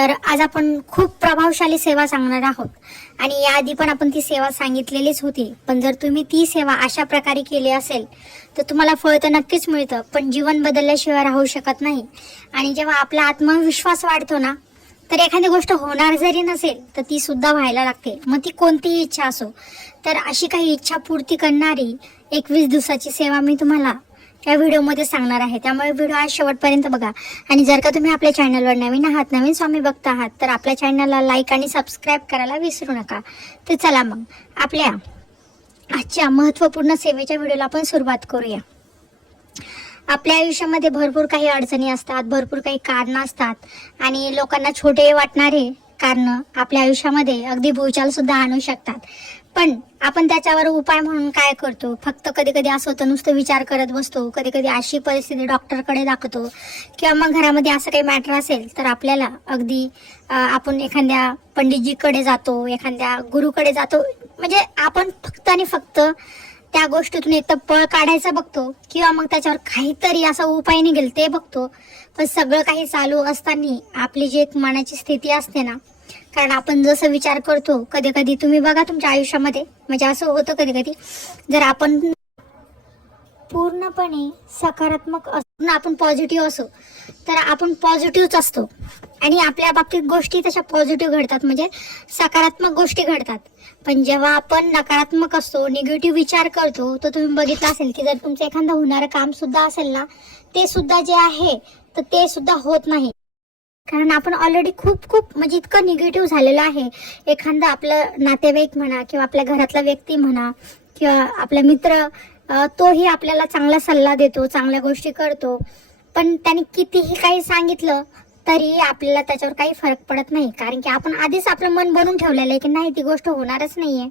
तर आज आपण खूप प्रभावशाली सेवा सांगणार आहोत. आणि याआधी पण आपण ती सेवा सांगितलेलीच होती. पण जर तुम्ही ती सेवा अशा प्रकारे केली असेल तर तुम्हाला फळ तर नक्कीच मिळतं पण जीवन बदलल्याशिवाय राहू शकत नाही. आणि जेव्हा आपला आत्मविश्वास वाढतो ना तर एखादी गोष्ट होणार जरी नसेल तर ती सुद्धा व्हायला लागते. मग ती कोणतीही इच्छा असो. तर अशी काही इच्छा पूर्ती करणारी एकवीस दिवसाची सेवा मी तुम्हाला या व्हिडिओमध्ये सांगणार आहे. त्यामुळे व्हिडिओ आज शेवटपर्यंत बघा. आणि जर का तुम्ही आपल्या चॅनलवर नवीन आहात नवीन स्वामी बघत आहात तर आपल्या चॅनलला लाईक आणि सबस्क्राईब करायला विसरू नका. तर चला मग आपल्या आजच्या महत्त्वपूर्ण सेवेच्या व्हिडिओला आपण सुरुवात करूया. आपल्या आयुष्यामध्ये भरपूर काही अडचणी असतात भरपूर काही कारणं असतात. आणि लोकांना छोटे वाटणारे कारण आपल्या आयुष्यामध्ये अगदी भूचाल सुद्धा आणू शकतात. पण आपण त्याच्यावर उपाय म्हणून काय करतो? फक्त कधी कधी असं होतं नुसतं विचार करत बसतो. कधी कधी अशी परिस्थिती डॉक्टरकडे दाखवतो. किंवा मग घरामध्ये असं काही मॅटर असेल तर आपल्याला अगदी आपण एखाद्या पंडितजीकडे जातो एखाद्या गुरुकडे जातो. म्हणजे आपण फक्त आणि फक्त त्या गोष्टीतून एक तर पळ काढायचा बघतो किंवा मग त्याच्यावर काहीतरी असा उपाय निघेल ते बघतो. पण सगळं काही चालू असताना आपली जी एक मनाची स्थिती असते ना कारण आपण जसं विचार करतो कधी कधी तुम्ही बघा तुमच्या आयुष्यामध्ये. म्हणजे असं होतं कधी कधी जर आपण पूर्णपणे सकारात्मक असू आपण पॉझिटिव्ह असो तर आपण पॉझिटिव्हच असतो. आणि आपल्या बाबतीत गोष्टी तशा पॉझिटिव्ह घडतात. म्हणजे सकारात्मक गोष्टी घडतात. पण जेव्हा आपण नकारात्मक असतो निगेटिव्ह विचार करतो तर तुम्ही बघितलं असेल की जर तुमचं एखादं होणारं काम सुद्धा असेल ना ते सुद्धा जे आहे तर ते सुद्धा होत नाही. कारण आपण ऑलरेडी खूप खूप म्हणजे इतकं निगेटिव्ह झालेलं आहे. एखादा आपलं नातेवाईक म्हणा किंवा आपल्या घरातला व्यक्ती म्हणा किंवा आपला मित्र तोही आपल्याला चांगला सल्ला देतो चांगल्या गोष्टी करतो. पण त्याने कितीही काही सांगितलं तरी आपल्याला त्याच्यावर काही फरक पडत नाही. कारण की आपण आधीच आपलं मन बनवून ठेवलेलं आहे की नाही ती गोष्ट होणारच नाहीये.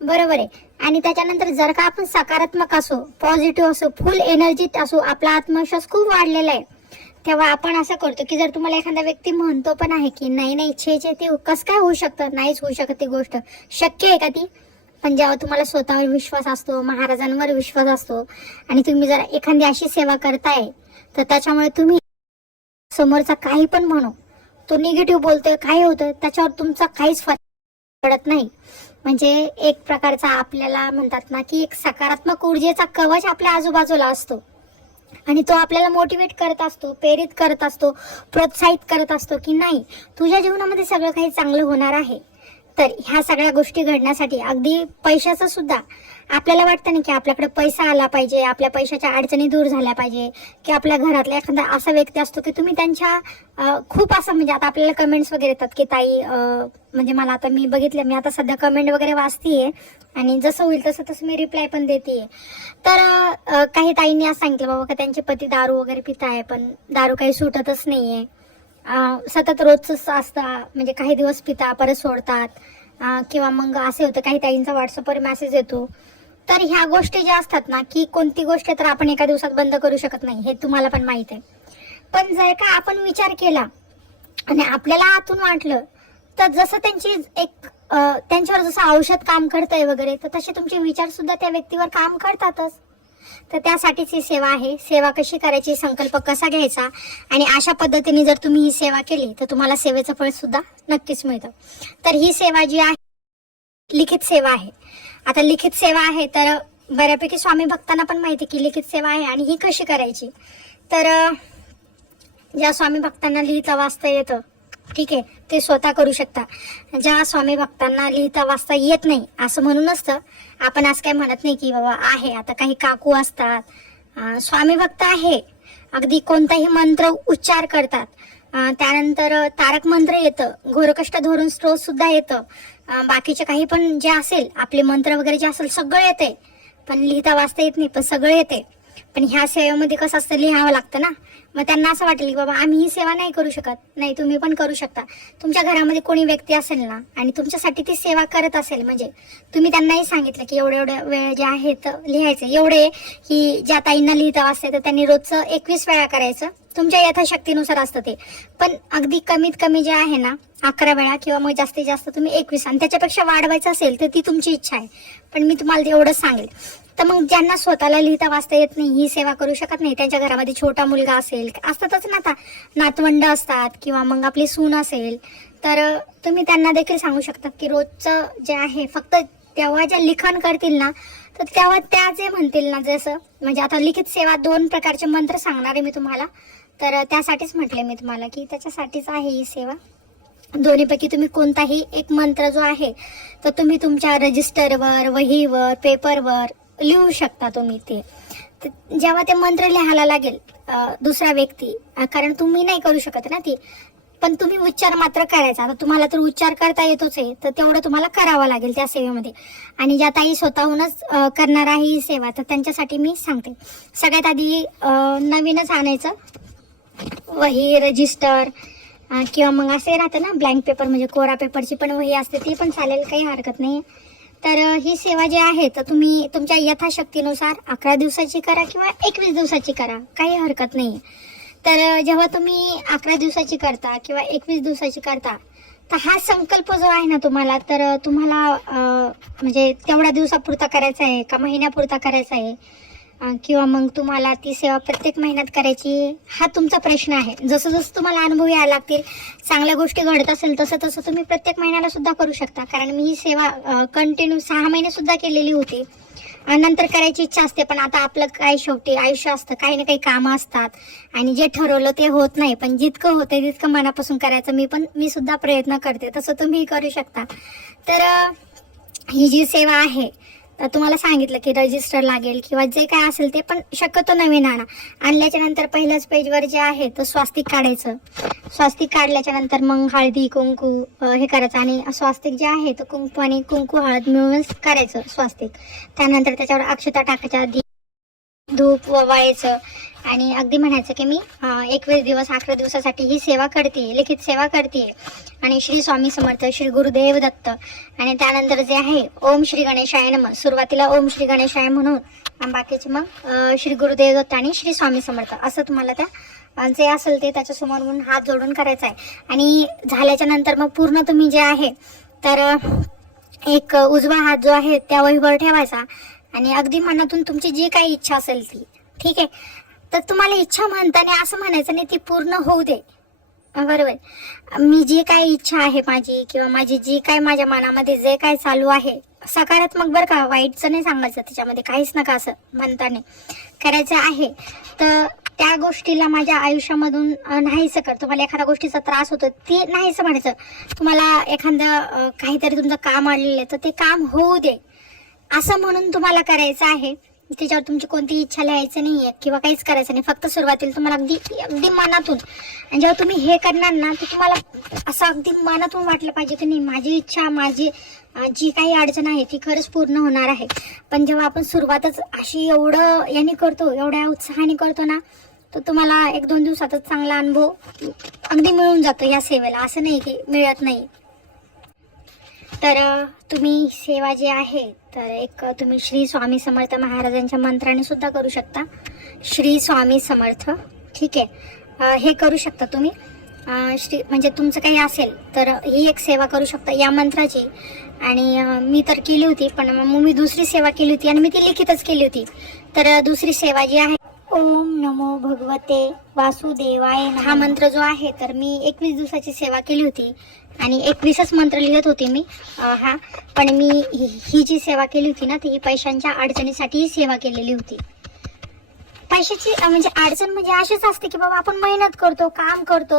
बरोबर आहे. आणि त्याच्यानंतर जर का आपण सकारात्मक असो पॉझिटिव्ह असो फुल एनर्जीत असो आपला आत्मविश्वास खूप वाढलेला आहे. तेव्हा आपण असं करतो की जर तुम्हाला एखादा व्यक्ती म्हणतो पण आहे की नाही नाही छे छे ते कसं काय होऊ शकतं? नाहीच होऊ शकत ती गोष्ट. शक्य आहे का ती? पण जेव्हा तुम्हाला स्वतःवर विश्वास असतो महाराजांवर विश्वास असतो आणि तुम्ही जर एखादी अशी सेवा करताय तर त्याच्यामुळे तुम्ही समोरचा काही पण म्हणू तो निगेटिव्ह बोलतोय काय होतं त्याच्यावर तुमचा काहीच फरक पडत नाही. म्हणजे एक प्रकारचा आपल्याला म्हणतात ना की एक सकारात्मक ऊर्जेचा कवच आपल्या आजूबाजूला असतो. आणि तो आपल्याला मोटिवेट करत असतो प्रेरित करत असतो प्रोत्साहित करत असतो की नाही तुझ्या जीवनामध्ये सगळं काही चांगलं होणार आहे. तर ह्या सगळ्या गोष्टी घडण्यासाठी अगदी पैशाचं सुद्धा आपल्याला वाटतं ना की आपल्याकडे पैसा आला पाहिजे आपल्या पैशाच्या अडचणी दूर झाल्या पाहिजे की आपल्या घरातला एखादा असा व्यक्ती असतो की तुम्ही त्यांच्या खूप असं म्हणजे आता आपल्याला कमेंट्स वगैरे येतात की ताई म्हणजे मला आता मी बघितलं मी आता सध्या कमेंट वगैरे वाचतीये आणि जसं होईल तसं तसं मी रिप्लाय पण देते तर काही ताईंनी असं सांगितलं बाबा का त्यांचे पती दारू वगैरे पिताय पण दारू काही सुटतच नाहीये. सतत रोजच असतं म्हणजे काही दिवस पिता परत सोडतात. किंवा मग असे होतं काही ताईंचा व्हॉट्सअपवर मेसेज येतो. तर ह्या गोष्टी ज्या असतात ना की कोणती गोष्ट तर आपण एका दिवसात बंद करू शकत नाही हे तुम्हाला पण माहीत आहे. पण जर का आपण विचार केला आणि आपल्याला आतून वाटलं तर जसं त्यांची एक त्यांच्यावर जसं औषध काम करतंय वगैरे तर तसे तुमचे विचार सुद्धा त्या व्यक्तीवर काम करतातच. तर त्यासाठीच ही सेवा आहे. सेवा कशी करायची? संकल्प कसा घ्यायचा? आणि अशा पद्धतीने जर तुम्ही ही सेवा केली तर तुम्हाला सेवेचं फळ सुद्धा नक्कीच मिळतं. तर ही सेवा जी आहे लिखित सेवा आहे. आता लिखित सेवा आहे तर बऱ्यापैकी स्वामी भक्तांना पण माहिती की लिखित सेवा आहे आणि ही कशी करायची? तर ज्या स्वामी भक्तांना लिहिता वाचता येतं ठीक आहे ते स्वतः करू शकता. ज्या स्वामी भक्तांना लिहिता वाचता येत नाही असं म्हणून असतं आपण असं काय म्हणत नाही की बाबा आहे आता काही काकू असतात. स्वामी भक्त आहे. अगदी कोणताही मंत्र उच्चार करतात. त्यानंतर तारक मंत्र येतं घोरकष्ट धोरण स्त्रोत सुद्धा येतं. बाकीचे काही पण जे असेल आपले मंत्र वगैरे जे असेल सगळं येते पण लिहिता वाचता येत नाही पण सगळं येते पण ह्या सेवेमध्ये कसं असतं लिहावं लागतं ना. मग त्यांना असं वाटेल की बाबा आम्ही ही सेवा नाही करू शकत. नाही तुम्ही पण करू शकता. तुमच्या घरामध्ये कोणी व्यक्ती असेल ना आणि तुमच्यासाठी ती सेवा करत असेल म्हणजे तुम्ही त्यांनाही सांगितलं की एवढे एवढे वेळ जे आहे तर लिहायचं. एवढे की ज्या ताईंना लिहिता वाचते तर त्यांनी रोजचं एकवीस वेळा करायचं. तुमच्या यथाशक्तीनुसार असतं ते. पण अगदी कमीत कमी जे आहे ना अकरा वेळा किंवा मग जास्तीत जास्त तुम्ही एकवीस आणि त्याच्यापेक्षा वाढवायचं असेल तर ती तुमची इच्छा आहे. पण मी तुम्हाला एवढंच सांगेल. तर मग ज्यांना स्वतःला लिहिता वाचता येत नाही ही सेवा करू शकत नाही त्यांच्या घरामध्ये छोटा मुलगा असेल असतातच ना आता नातवंड असतात किंवा मग आपली सून असेल तर तुम्ही त्यांना देखील सांगू शकता की रोजचं जे आहे फक्त तेव्हा जे लिखाण करतील ना तर तेव्हा त्या जे म्हणतील ना जसं म्हणजे आता लिखित सेवा दोन प्रकारचे मंत्र सांगणार आहे मी तुम्हाला. तर त्यासाठीच म्हटले मी तुम्हाला की त्याच्यासाठीच आहे ही सेवा. दोन्हीपैकी तुम्ही कोणताही एक मंत्र जो आहे तर तुम्ही तुमच्या रजिस्टरवर वहीवर पेपरवर लिहू शकता तुम्ही ते. जेव्हा ते मंत्र लिहायला लागेल दुसरा व्यक्ती कारण तुम्ही नाही करू शकत ना ती पण तुम्ही उच्चार मात्र करायचा. आता तुम्हाला तर उच्चार करता येतोच आहे तर तेवढं तुम्हाला करावं लागेल त्या सेवेमध्ये. आणि ज्या ताई स्वतःहूनच करणार आहे ही सेवा तर त्यांच्यासाठी मी सांगते. सगळ्यात आधी नवीनच आणायचं. वही रजिस्टर किंवा मग असे राहतं ना ब्लँक पेपर म्हणजे कोरा पेपरची पण वही असते ती पण चालेल काही हरकत नाही. तर ही सेवा जी आहे तर तुम्ही तुमच्या यथाशक्तीनुसार अकरा दिवसाची करा किंवा एकवीस दिवसाची करा काही हरकत नाही. तर जेव्हा तुम्ही अकरा दिवसाची करता किंवा एकवीस दिवसाची करता तर हा संकल्प जो आहे ना तुम्हाला तर तुम्हाला म्हणजे तेवढ्या दिवसापुरता करायचा आहे का महिन्यापुरता करायचा आहे? किंवा मग तुम्हाला ती सेवा प्रत्येक महिन्यात करायची हा तुमचा प्रश्न आहे. जसं जसं तुम्हाला अनुभव यायला लागतील चांगल्या गोष्टी घडत असेल तसं तसं तुम्ही प्रत्येक महिन्याला सुद्धा करू शकता. कारण मी ही सेवा कंटिन्यू सहा महिने सुद्धा केलेली होती. आणि नंतर करायची इच्छा असते पण आता आपलं काय शेवटी आयुष्य असतं काही ना काही कामं असतात. आणि जे ठरवलं ते होत नाही पण जितकं होतं तितकं मनापासून करायचं. मी पण मी सुद्धा प्रयत्न करते. तसं तुम्ही करू शकता. तर ही जी सेवा आहे तर तुम्हाला सांगितलं की रजिस्टर लागेल किंवा जे काय असेल ते पण शक्यतो नवीन आणा. आणल्याच्या नंतर पहिल्याच पेजवर जे आहे तर स्वास्तिक काढायचं. स्वास्तिक काढल्याच्या नंतर मग हळदी कुंकू हे करायचं. आणि स्वास्तिक जे आहे तर कुंकू आणि कुंकू हळद मिळून करायचं स्वास्तिक. त्यानंतर त्याच्यावर अक्षता टाकायच्या आधी धूप ववायचं आणि अगदी म्हणायचं की मी एकवीस दिवस अकरा दिवसासाठी ही सेवा करते लिखित सेवा करते. आणि श्री स्वामी समर्थ श्री गुरुदेव दत्त. आणि त्यानंतर जे आहे ओम श्री गणेशाय नम. सुरुवातीला ओम श्री गणेशाय म्हणून बाकीचे मग श्री गुरुदेव दत्त आणि श्री स्वामी समर्थ. असं तुम्हाला त्या जे असेल ते त्याच्यासमोर म्हणून हात जोडून करायचा आहे आणि झाल्याच्यानंतर मग पूर्ण तुम्ही जे आहे तर एक उजवा हात जो आहे त्या वहीवर ठेवायचा. आणि अगदी मनातून तुमची जी काही इच्छा असेल ती ठीक आहे? तर तुम्हाला इच्छा म्हणताना असं म्हणायचं नाही ती पूर्ण होऊ दे. बरोबर. मी जी काय इच्छा आहे माझी किंवा माझी जी काय माझ्या मनामध्ये जे काय चालू आहे सकारात्मक बरं का वाईटचं नाही सांगायचं त्याच्यामध्ये काहीच नका असं म्हणताना. करायचं आहे. तर त्या गोष्टीला माझ्या आयुष्यामधून नाहीसं कर तुम्हाला एखाद्या गोष्टीचा त्रास होतो ते नाहीसं म्हणायचं. तुम्हाला एखादं काहीतरी तुमचं काम आलेलं आहे तर ते काम होऊ दे. असं म्हणून तुम्हाला करायचं आहे. त्याच्यावर तुमची कोणती इच्छा लिहायचं आहे किंवा काहीच करायचं नाही. फक्त सुरुवातीला तुम्हाला अगदी अगदी मनातून. जेव्हा तुम्ही हे करणार ना तर तुम्हाला असं अगदी मनातून वाटलं पाहिजे की नाही माझी इच्छा माझी जी काही अडचण आहे ती खरंच पूर्ण होणार आहे. पण जेव्हा आपण सुरुवातच अशी एवढं याने करतो एवढ्या उत्साहाने करतो ना तर तुम्हाला एक दोन दिवसातच चांगला अनुभव अगदी मिळून जातो या सेवेला. असं नाही की मिळत नाही. तर तुम्ही सेवा जी आहे तर एक तुम्ही श्री स्वामी समर्थ महाराजांच्या मंत्राने सुद्धा करू शकता. श्री स्वामी समर्थ ठीक आहे. हे करू शकता तुम्ही. श्री म्हणजे तुमचं काही असेल तर ही एक सेवा करू शकता या मंत्राची. आणि मी तर केली होती पण मग मी दुसरी सेवा केली होती आणि मी ती लिखितच केली होती. तर दुसरी सेवा जी आहे ओम नमो भगवते वासुदेवाय. हा मंत्र जो आहे तर मी एकवीस दिवसाची सेवा केली होती. आणि एकवीसच मंत्र लिहित होते मी. हा. पण मी ही जी सेवा केली होती ना ती पैशांच्या अडचणीसाठी ही सेवा केलेली होती. पैशाची म्हणजे अडचण म्हणजे अशीच असते की बाबा आपण मेहनत करतो काम करतो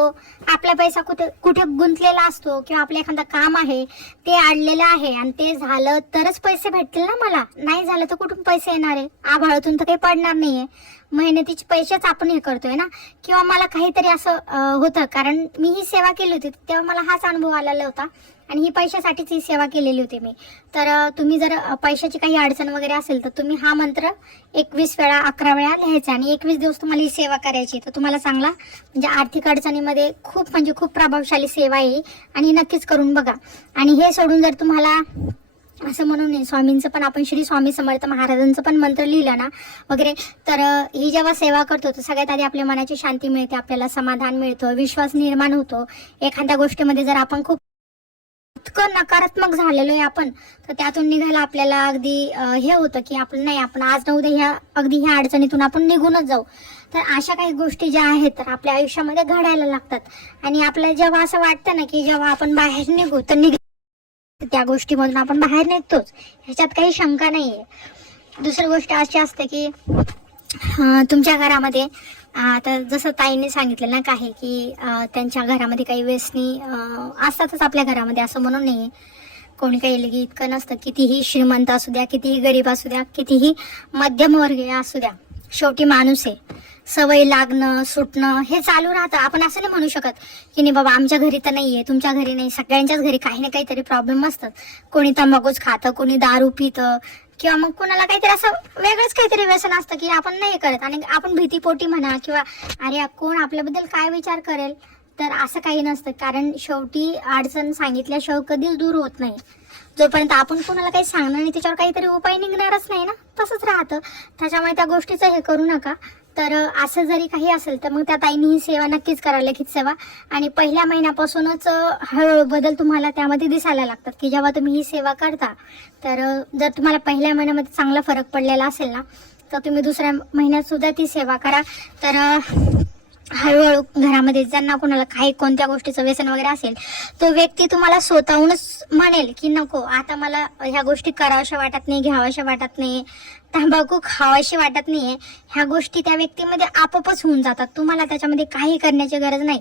आपला पैसा कुठे कुठे गुंतलेला असतो किंवा आपलं एखादं काम आहे ते अडलेलं आहे आणि ते झालं तरच पैसे भेटतील ना मला. नाही झालं तर कुठून पैसे येणार आहे? आभाळातून तर काही पडणार नाहीये. मेहनतीचे पैसेच आपण हे करतोय ना. किंवा मला काहीतरी असं होतं. कारण मी ही सेवा केली होती तेव्हा मला हाच अनुभव आलेला होता. आणि ही पैशासाठीच ही सेवा केलेली होती मी. तर तुम्ही जर पैशाची काही अडचण वगैरे असेल तर तुम्ही हा मंत्र एकवीस वेळा अकरा वेळा लिहायचा आणि एकवीस दिवस तुम्हाला ही सेवा करायची. तर तुम्हाला चांगला म्हणजे आर्थिक अडचणीमध्ये खूप म्हणजे खूप प्रभावशाली सेवा आहे आणि नक्कीच करून बघा. आणि हे सोडून जर तुम्हाला असं म्हणून नाही स्वामींचं पण आपण श्री स्वामी समर्थ महाराजांचं पण मंत्र लिहिलं ना वगैरे तर ही जेव्हा सेवा करतो तर सगळ्यात आधी आपल्या मनाची शांती मिळते आपल्याला समाधान मिळतं विश्वास निर्माण होतो. एखाद्या गोष्टीमध्ये जर आपण खूप इतकं नकारात्मक झालेलो आहे आपण तर त्यातून निघायला आपल्याला अगदी हे होतं की आपण नाही आपण आज न उद्या ह्या अगदी ह्या अडचणीतून आपण निघूनच जाऊ. तर अशा काही गोष्टी ज्या आहेत तर आपल्या आयुष्यामध्ये घडायला लागतात. आणि आपल्याला जेव्हा असं वाटतं ना की जेव्हा आपण बाहेर निघू तर निघ त्या गोष्टीमधून आपण बाहेर निघतोच. ह्याच्यात काही शंका नाहीये. दुसरी गोष्ट अशी असते की तुमच्या घरामध्ये आता जसं ताईने सांगितलं ना काही की त्यांच्या घरामध्ये काही व्यसनी असतातच आपल्या घरामध्ये असं म्हणून नाही. कोणी काही लगी इतकं नसतं. कितीही श्रीमंत असू द्या कितीही गरीब असू द्या कितीही मध्यमवर्गीय असू द्या शेवटी माणूस आहे. सवय लागणं सुटणं हे चालू राहतं. आपण असं नाही म्हणू शकत की नाही बाबा आमच्या घरी तर नाहीये तुमच्या घरी नाही सगळ्यांच्याच घरी काही ना काहीतरी प्रॉब्लेम असतात कोणी तंबाखूच खातं कोणी दारू पितं किंवा मग कुणाला काहीतरी असं वेगळंच काहीतरी व्यसन असतं की आपण नाही करत. आणि आपण भीतीपोटी म्हणा किंवा अरे कोण आपल्याबद्दल काय विचार करेल? तर असं काही नसतं. कारण शेवटी अडचण सांगितल्याशिवाय कधीच दूर होत नाही. जोपर्यंत आपण कोणाला काही सांगणार नाही त्याच्यावर काहीतरी उपाय निघणारच नाही ना. तसंच राहतं. त्याच्यामुळे त्या गोष्टीचं हे करू नका. तर असं जरी काही असेल तर मग त्या ताईंनी ही सेवा नक्कीच करा लिखित सेवा. आणि पहिल्या महिन्यापासूनच हळूहळू बदल तुम्हाला त्यामध्ये दिसायला लागतात की जेव्हा तुम्ही ही सेवा करता तर जर तुम्हाला पहिल्या महिन्यामध्ये चांगला फरक पडलेला असेल ना तर तुम्ही दुसऱ्या महिन्यात सुद्धा ती सेवा करा. तर हळूहळू घरामध्ये ज्यांना कोणाला काही कोणत्या गोष्टीचं व्यसन वगैरे असेल तो व्यक्ती तुम्हाला स्वतःहूनच म्हणेल की नको आता मला ह्या गोष्टी कराव्याशा वाटत नाही घ्याव्याशा वाटत नाही तंबाखू खावाशी वाटत नाहीये. ह्या गोष्टी त्या व्यक्तीमध्ये आपोआपच होऊन जातात. तुम्हाला त्याच्यामध्ये काही करण्याची गरज नाही.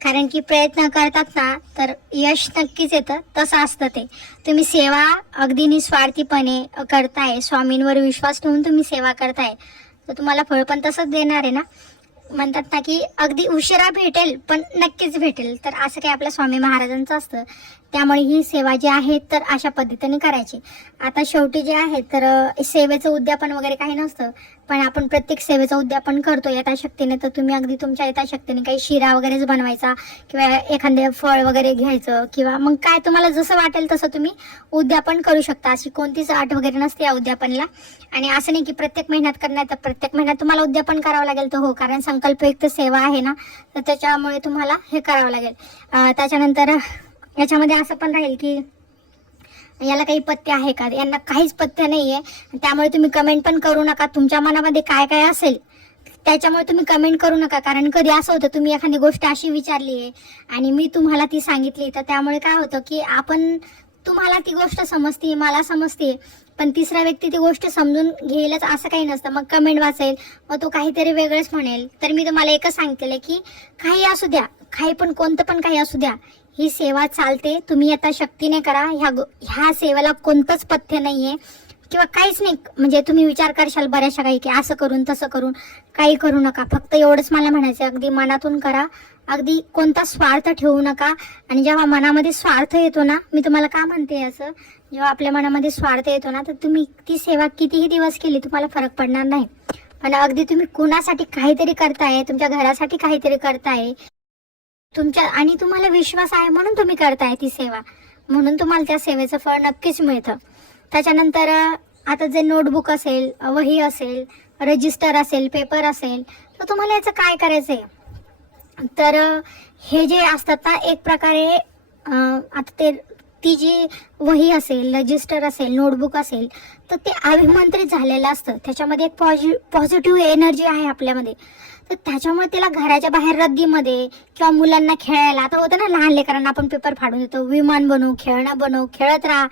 कारण की प्रयत्न करतात ना तर यश नक्कीच येतं. तसं असतं ते. तुम्ही सेवा अगदी निस्वार्थीपणे करताय. स्वामींवर विश्वास ठेवून तुम्ही सेवा करताय. तर तुम्हाला फळ पण तसंच देणार आहे ना? म्हणतात ना की अगदी उशिरा भेटेल पण नक्कीच भेटेल. तर असं काही आपल्या स्वामी महाराजांचं असतं. त्यामुळे ही सेवा जी आहे तर अशा पद्धतीने करायची. आता शेवटी जे आहे तर सेवेचं उद्यापन वगैरे काही नसतं पण आपण प्रत्येक सेवेचं उद्यापन करतो यथाशक्तीने. तर तुम्ही अगदी तुमच्या यथाशक्तीने काही शिरा वगैरेच बनवायचा किंवा एखादे फळ वगैरे घ्यायचं किंवा मग काय तुम्हाला जसं वाटेल तसं तुम्ही उद्यापन करू शकता. अशी कोणतीच अट वगैरे नसते या उद्यापनला. आणि असं नाही की प्रत्येक महिन्यात करणार तर प्रत्येक महिन्यात तुम्हाला उद्यापन करावं लागेल तर हो कारण संकल्पयुक्त सेवा आहे ना तर त्याच्यामुळे तुम्हाला हे करावं लागेल. त्याच्यानंतर याच्यामध्ये असं पण राहील की याला काही पथ्य आहे का? यांना काहीच पथ्य आहे त्यामुळे तुम्ही कमेंट पण करू नका. तुमच्या मनामध्ये काय काय असेल त्याच्यामुळे तुम्ही कमेंट करू नका. कारण कधी असं होतं तुम्ही एखादी गोष्ट अशी विचारली आहे आणि मी तुम्हाला ती सांगितली तर त्यामुळे काय होतं की आपण तुम्हाला ती गोष्ट समजते मला समजते पण तिसरा व्यक्ती ती गोष्ट समजून घेईलच असं काही नसतं. मग कमेंट वाचेल मग तो काहीतरी वेगळंच म्हणेल. तर मी तुम्हाला एकच सांगितलेलं की काही असू द्या काही पण कोणतं पण काही असू द्या ही सेवा चालते. तुम्ही आता शक्तीने करा. ह्या गो- ह्या सेवेला कोणतंच पथ्य नाहीये. किंवा काहीच नाही. म्हणजे तुम्ही विचार करशाल बऱ्याचशा काही की असं करून तसं करून. काही करू नका. फक्त एवढंच मला म्हणायचं अगदी मनातून करा. अगदी कोणता स्वार्थ ठेवू नका. आणि जेव्हा मनामध्ये स्वार्थ येतो ना मी तुम्हाला का म्हणते असं? जेव्हा आपल्या मनामध्ये स्वार्थ येतो ना तर तुम्ही ती सेवा कितीही दिवस केली तुम्हाला फरक पडणार नाही. पण अगदी तुम्ही कुणासाठी काहीतरी करताय तुमच्या घरासाठी काहीतरी करताय तुमच्या आणि तुम्हाला विश्वास आहे म्हणून तुम्ही करताय ती सेवा. म्हणून तुम्हाला त्या सेवेचं फळ नक्कीच मिळतं. त्याच्यानंतर आता जे नोटबुक असेल वही असेल रजिस्टर असेल पेपर असेल तर तुम्हाला याचं काय करायचंय? तर हे जे असतात ना एक प्रकारे आता ते ती जी वही असेल रजिस्टर असेल नोटबुक असेल तर ते अभिमंत्रित झालेलं असतं. त्याच्यामध्ये एक पॉझि पॉझिटिव्ह एनर्जी आहे आपल्यामध्ये. तर त्याच्यामुळे त्याला घराच्या बाहेर रद्दीमध्ये किंवा मुलांना खेळायला आता होतं ना लहान लेकरांना आपण पेपर फाडून देतो विमान बनवू खेळणं बनवू खेळत राहा.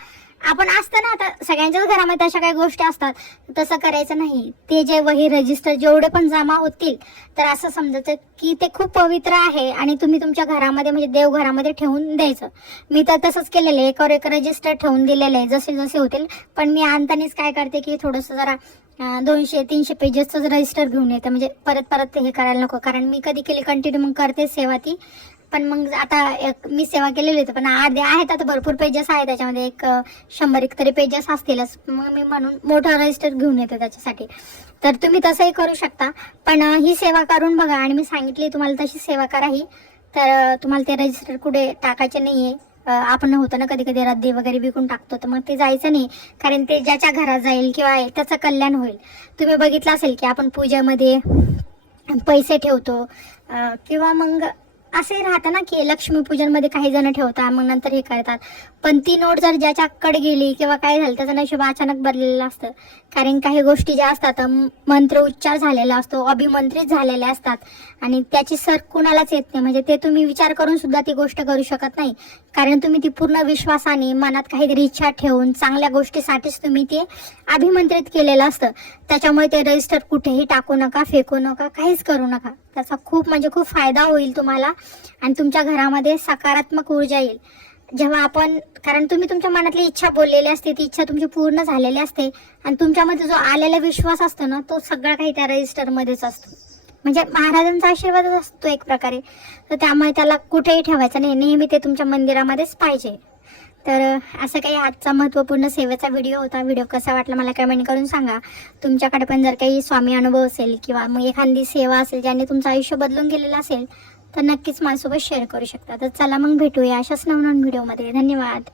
आपण असतं ना आता सगळ्यांच्याच घरामध्ये अशा काही गोष्टी असतात. तसं करायचं नाही. ते जे वही रजिस्टर जेवढे पण जमा होतील तर असं समजायचं की ते खूप पवित्र आहे आणि तुम्ही तुमच्या घरामध्ये म्हणजे देवघरामध्ये ठेवून द्यायचं. मी तर तसंच केलेलं आहे. एकावर एक रजिस्टर ठेवून दिलेलं आहे. जसे जसे होतील. पण मी आणतानीच काय करते की थोडंसं जरा दोनशे तीनशे पेजेसचंच रजिस्टर घेऊन येतं. म्हणजे परत परत हे करायला नको. कारण मी कधी केली कंटिन्यू मग करते सेवा ती. पण मग आता एक मी सेवा केलेली होती पण अर्धे आहेत आता भरपूर पेजेस आहेत त्याच्यामध्ये. एक शंभर एक तरी पेजेस असतीलच. मग मी म्हणून मोठा रजिस्टर घेऊन येते त्याच्यासाठी. तर तुम्ही तसंही करू शकता. पण ही सेवा करून बघा. आणि मी सांगितली तुम्हाला तशी सेवा करा ही. तर तुम्हाला ते रजिस्टर कुठे टाकायचे नाही आहे आपण होतं ना कधी कधी रद्दी वगैरे विकून टाकतो तर मग ते जायचं नाही. कारण ते ज्याच्या घरात जाईल किंवा त्याचं कल्याण होईल. तुम्ही बघितलं असेल की आपण पूजेमध्ये पैसे ठेवतो किंवा मग असे राहतं ना की लक्ष्मीपूजनमध्ये काही जण ठेवतात मग नंतर हे करतात. पण ती नोट जर ज्याच्याकडे गेली किंवा काय झालं त्याचं नशीब अचानक बदललेलं असतं. कारण काही गोष्टी ज्या असतात मंत्र उच्चार झालेला असतो अभिमंत्रित झालेल्या असतात. आणि त्याची सर कुणालाच येत नाही. म्हणजे ते तुम्ही विचार करून सुद्धा ती गोष्ट करू शकत नाही. कारण तुम्ही ती पूर्ण विश्वासाने मनात काहीतरी इच्छा ठेवून चांगल्या गोष्टीसाठीच तुम्ही ते अभिमंत्रित केलेलं असतं. त्याच्यामुळे ते रजिस्टर कुठेही टाकू नका फेकू नका काहीच करू नका. त्याचा खूप म्हणजे खूप फायदा होईल तुम्हाला आणि तुमच्या घरामध्ये सकारात्मक ऊर्जा येईल. जेव्हा आपण कारण तुम्ही तुमच्या मनातली इच्छा बोललेली असते ती इच्छा तुमची पूर्ण झालेली असते आणि तुमच्यामध्ये जो आलेला विश्वास असतो ना तो सगळा काही त्या रजिस्टरमध्येच असतो. म्हणजे महाराजांचा आशीर्वादच असतो एक प्रकारे. तर त्यामुळे त्याला कुठेही ठेवायचं नाही. नेहमी ते तुमच्या मंदिरामध्येच पाहिजे. तर असं काही आजचा महत्त्वपूर्ण सेवेचा व्हिडिओ होता. व्हिडिओ कसा वाटला मला कमेंट करून सांगा. तुमच्याकडे पण जर काही स्वामी अनुभव असेल किंवा मग एखादी सेवा असेल ज्याने तुमचं आयुष्य बदलून गेलेलं असेल तर नक्कीच माझ्यासोबत शेअर करू शकता. तर चला मग भेटूया अशाच नवनवीन व्हिडिओमध्ये धन्यवाद.